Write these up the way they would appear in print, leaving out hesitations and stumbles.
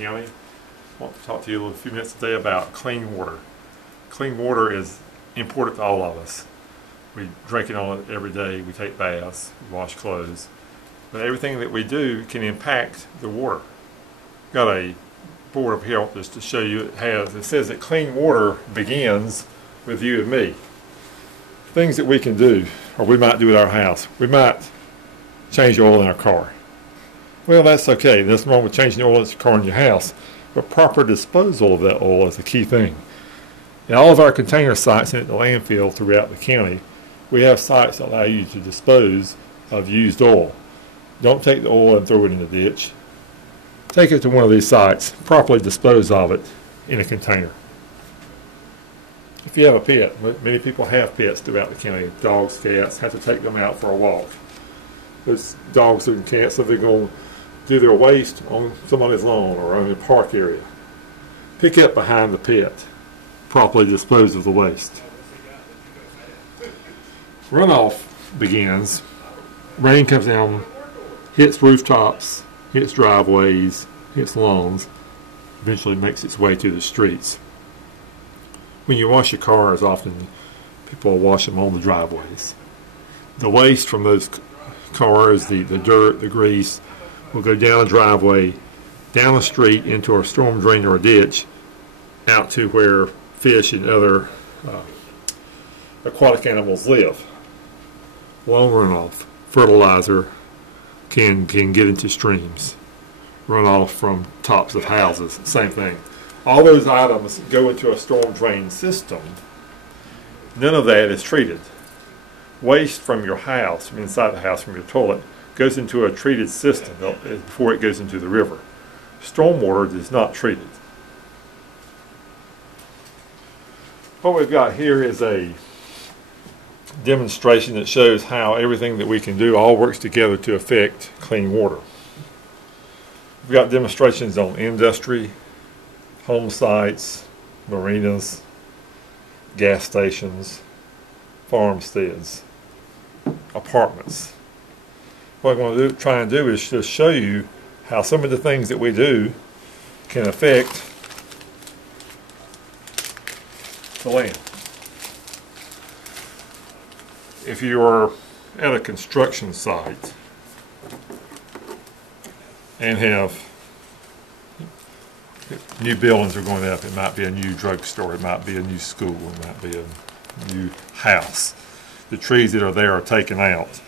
County. I want to talk to you a few minutes today about clean water. Clean water is important to all of us. We drink it on it every day, we take baths, we wash clothes. But everything that we do can impact the water. Got a board up here just to show you it says that clean water begins with you and me. Things that we can do, or we might do at our house. We might change the oil in our car. Well, that's okay. There's nothing wrong with changing the oil in your car in your house. But proper disposal of that oil is the key thing. In all of our container sites in the landfill throughout the county, we have sites that allow you to dispose of used oil. Don't take the oil and throw it in the ditch. Take it to one of these sites, properly dispose of it in a container. If you have a pet, many people have pets throughout the county, dogs, cats, have to take them out for a walk. Those dogs and cats, so they're going to do their waste on somebody's lawn or on a park area. Pick up behind the pet. Properly dispose of the waste. Runoff begins. Rain comes down, hits rooftops, hits driveways, hits lawns, eventually makes its way to the streets. When you wash your cars, often people wash them on the driveways. The waste from those cars, the dirt, the grease, will go down a driveway, down a street into a storm drain or a ditch, out to where fish and other aquatic animals live. Long runoff, fertilizer can get into streams. Runoff from tops of houses, same thing. All those items go into a storm drain system. None of that is treated. Waste from your house, from inside the house, from your toilet, goes into a treated system before it goes into the river. Stormwater is not treated. What we've got here is a demonstration that shows how everything that we can do all works together to affect clean water. We've got demonstrations on industry, home sites, marinas, gas stations, farmsteads, apartments. What I'm going to try and do is just show you how some of the things that we do can affect the land. If you are at a construction site and have new buildings are going up, it might be a new drugstore, it might be a new school, it might be a new house. The trees that are there are taken out.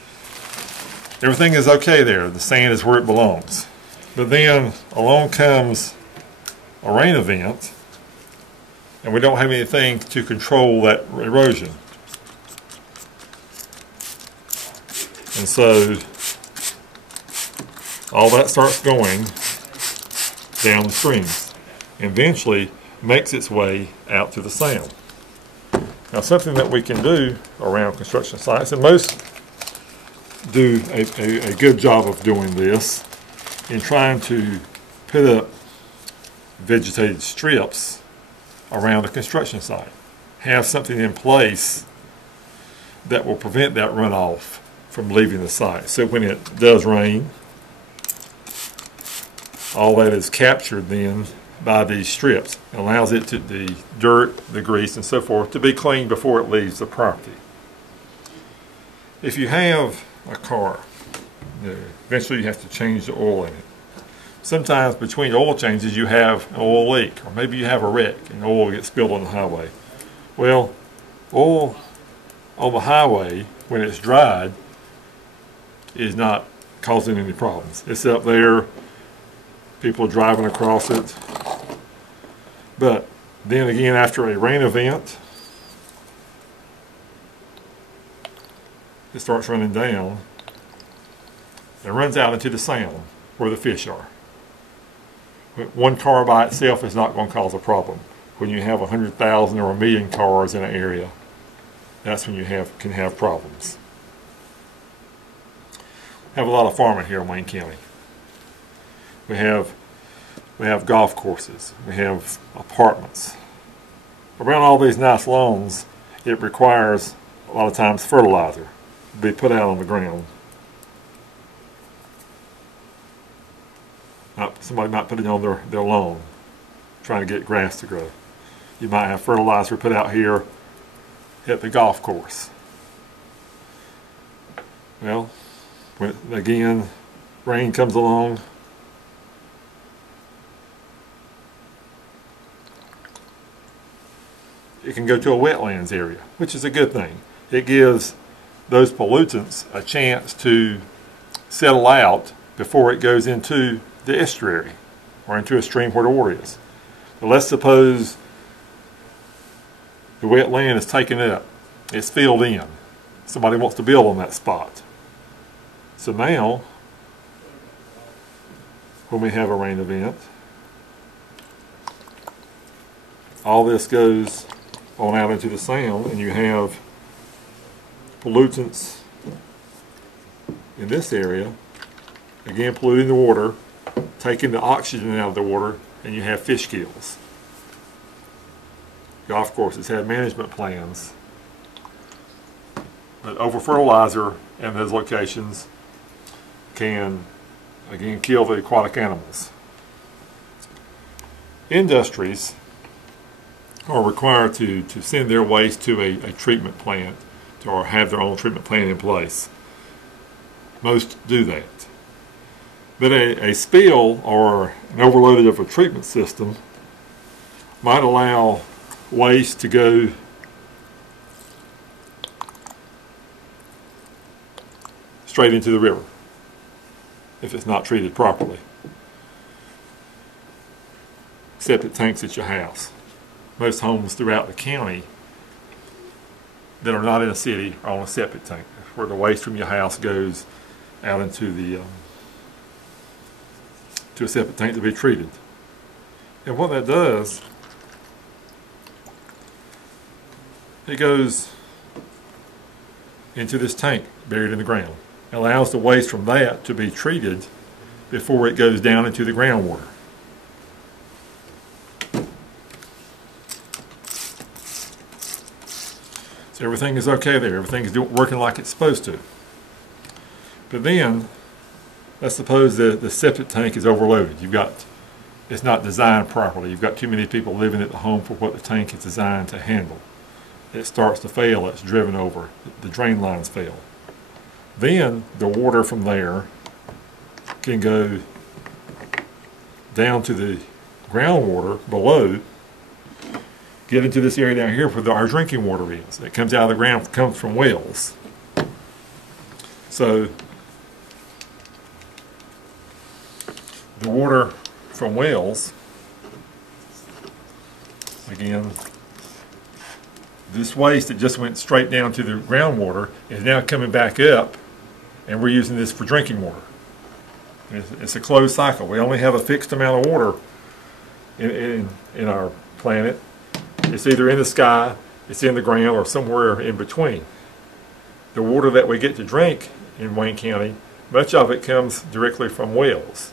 Everything is okay there. The sand is where it belongs. But then along comes a rain event, and we don't have anything to control that erosion. And so all that starts going down the streams and eventually makes its way out to the sound. Now, something that we can do around construction sites, and most do a good job of doing this, in trying to put up vegetated strips around a construction site. Have something in place that will prevent that runoff from leaving the site. So when it does rain, all that is captured then by these strips. It allows it to, the dirt, the grease, and so forth, to be cleaned before it leaves the property. If you have a car, eventually you have to change the oil in it. Sometimes between oil changes you have an oil leak, or maybe you have a wreck and oil gets spilled on the highway. Well, oil on the highway, when it's dried, is not causing any problems. It's up there, people are driving across it. But then again, after a rain event, it starts running down and runs out into the sound where the fish are. One car by itself is not going to cause a problem. When you have 100,000 or 1,000,000 cars in an area, that's when you can have problems. We have a lot of farming here in Wayne County. We have golf courses. We have apartments. Around all these nice lawns, it requires a lot of times fertilizer to be put out on the ground. Not Somebody might put it on their lawn, trying to get grass to grow. You might have fertilizer put out here at the golf course. Well, when, again, rain comes along, it can go to a wetlands area, which is a good thing. It gives those pollutants a chance to settle out before it goes into the estuary or into a stream where the water is. But let's suppose the wet land is taken up, it's filled in. Somebody wants to build on that spot. So now, when we have a rain event, all this goes on out into the sound, and you have pollutants in this area, again polluting the water, taking the oxygen out of the water, and you have fish kills. Golf courses have management plans, but over fertilizer in those locations can again kill the aquatic animals. Industries are required to send their waste to a treatment plant or have their own treatment plant in place. Most do that. But a spill or an overloaded of a treatment system might allow waste to go straight into the river if it's not treated properly. Septic tanks at your house. Most homes throughout the county that are not in a city are on a septic tank, where the waste from your house goes out into the to a septic tank to be treated. And what that does, it goes into this tank buried in the ground. It allows the waste from that to be treated before it goes down into the groundwater. So everything is okay there. Everything is working like it's supposed to. But then, let's suppose that the septic tank is overloaded. It's not designed properly. You've got too many people living at the home for what the tank is designed to handle. It starts to fail. It's driven over. The drain lines fail. Then the water from there can go down to the groundwater below, get into this area down here where our drinking water is. It comes out of the ground, comes from wells. So the water from wells, again, this waste that just went straight down to the groundwater is now coming back up, and we're using this for drinking water. It's a closed cycle. We only have a fixed amount of water in our planet. It's either in the sky, it's in the ground, or somewhere in between. The water that we get to drink in Wayne County, much of it comes directly from wells.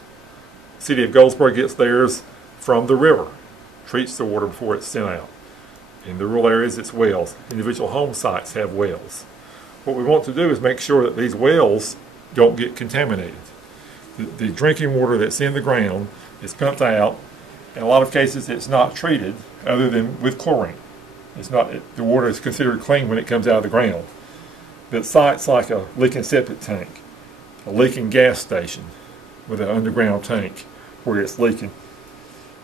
The city of Goldsboro gets theirs from the river, treats the water before it's sent out. In the rural areas, it's wells. Individual home sites have wells. What we want to do is make sure that these wells don't get contaminated. The drinking water that's in the ground is pumped out. In a lot of cases, it's not treated other than with chlorine. The water is considered clean when it comes out of the ground. But sites like a leaking septic tank, a leaking gas station with an underground tank where it's leaking,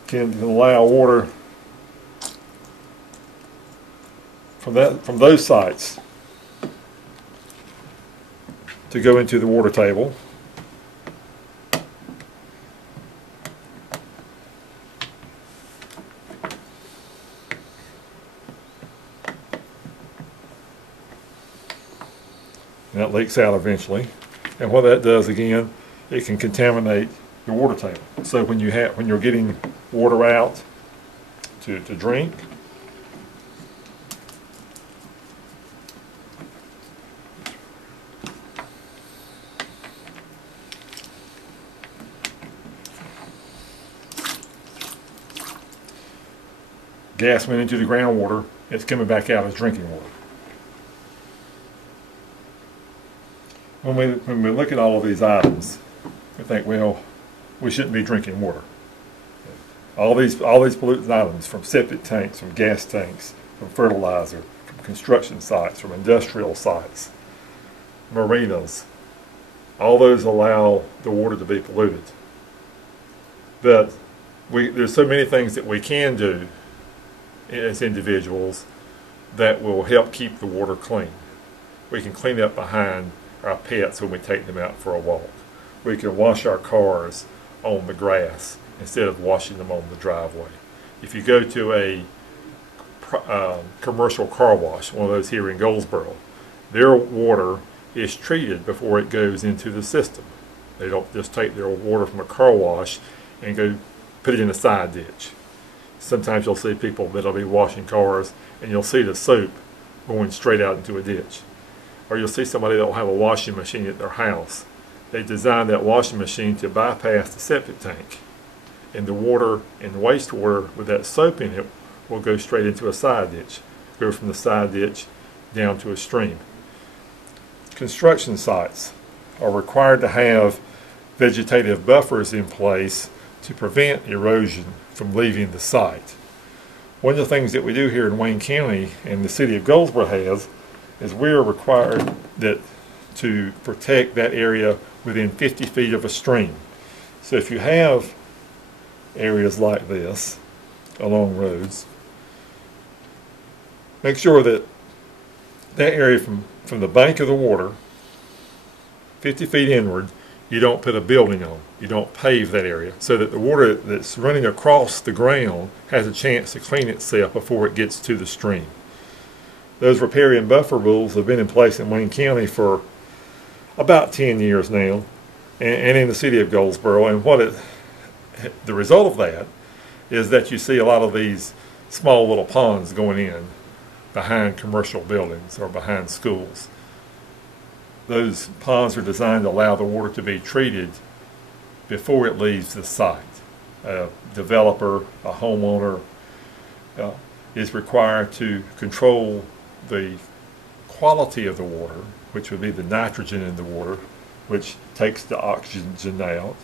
can allow water from those sites to go into the water table. And that leaks out eventually. And what that does, again, it can contaminate the water table. So when you're getting water out to drink, gas went into the groundwater, it's coming back out as drinking water. When we look at all of these items, we think, well, we shouldn't be drinking water. All these pollutant items, from septic tanks, from gas tanks, from fertilizer, from construction sites, from industrial sites, marinas, all those allow the water to be polluted. But there's so many things that we can do as individuals that will help keep the water clean. We can clean up behind our pets when we take them out for a walk. We can wash our cars on the grass instead of washing them on the driveway. If you go to a commercial car wash, one of those here in Goldsboro, their water is treated before it goes into the system. They don't just take their water from a car wash and go put it in a side ditch. Sometimes you'll see people that'll be washing cars and you'll see the soap going straight out into a ditch. Or you'll see somebody that'll have a washing machine at their house. They designed that washing machine to bypass the septic tank, and the water and the wastewater with that soap in it will go straight into a side ditch, go from the side ditch down to a stream. Construction sites are required to have vegetative buffers in place to prevent erosion from leaving the site. One of the things that we do here in Wayne County, and the city of Goldsboro has, is we are required to protect that area within 50 feet of a stream. So if you have areas like this along roads, make sure that that area from the bank of the water, 50 feet inward, you don't put a building on. You don't pave that area, so that the water that's running across the ground has a chance to clean itself before it gets to the stream. Those riparian buffer rules have been in place in Wayne County for about 10 years now, and in the city of Goldsboro. And the result of that is that you see a lot of these small little ponds going in behind commercial buildings or behind schools. Those ponds are designed to allow the water to be treated before it leaves the site. A developer, a homeowner, is required to control the quality of the water, which would be the nitrogen in the water, which takes the oxygen out,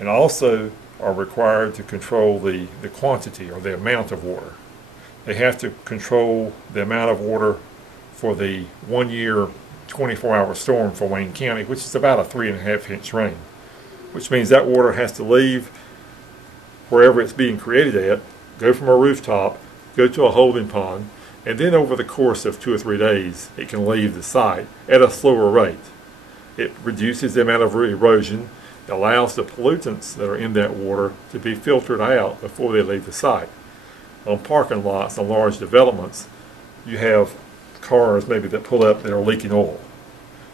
and also are required to control the quantity or the amount of water. They have to control the amount of water for the 1 year 24-hour storm for Wayne County, which is about a 3.5-inch rain, which means that water has to leave wherever it's being created at, go from a rooftop, go to a holding pond, and then over the course of 2 or 3 days it can leave the site at a slower rate. It reduces the amount of erosion, it allows the pollutants that are in that water to be filtered out before they leave the site. On parking lots on large developments, you have cars maybe that pull up that are leaking oil.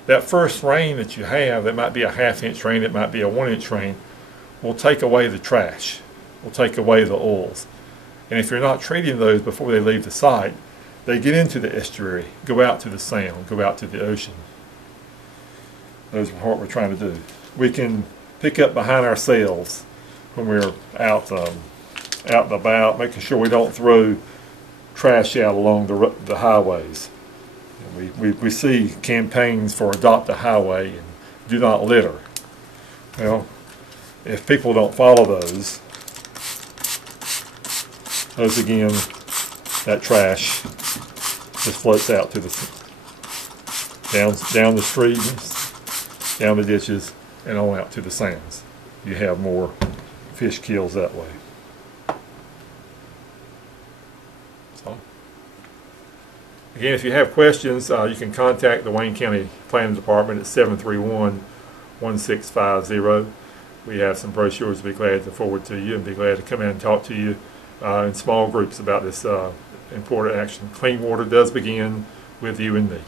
That first rain that you have, that might be a 1/2-inch rain, it might be a 1-inch rain, will take away the trash, will take away the oils. And if you're not treating those before they leave the site, they get into the estuary, go out to the sound, go out to the ocean. Those are what we're trying to do. We can pick up behind ourselves when we're out and about, making sure we don't throw trash out along the highways. We see campaigns for adopt a highway and do not litter. Well, if people don't follow those again, that trash just floats out to down the streets, down the ditches, and on out to the sands. You have more fish kills that way. So, again, if you have questions, you can contact the Wayne County Planning Department at 731-1650. We have some brochures we'd be glad to forward to you, and be glad to come in and talk to you in small groups about this important action. Clean water does begin with you and me.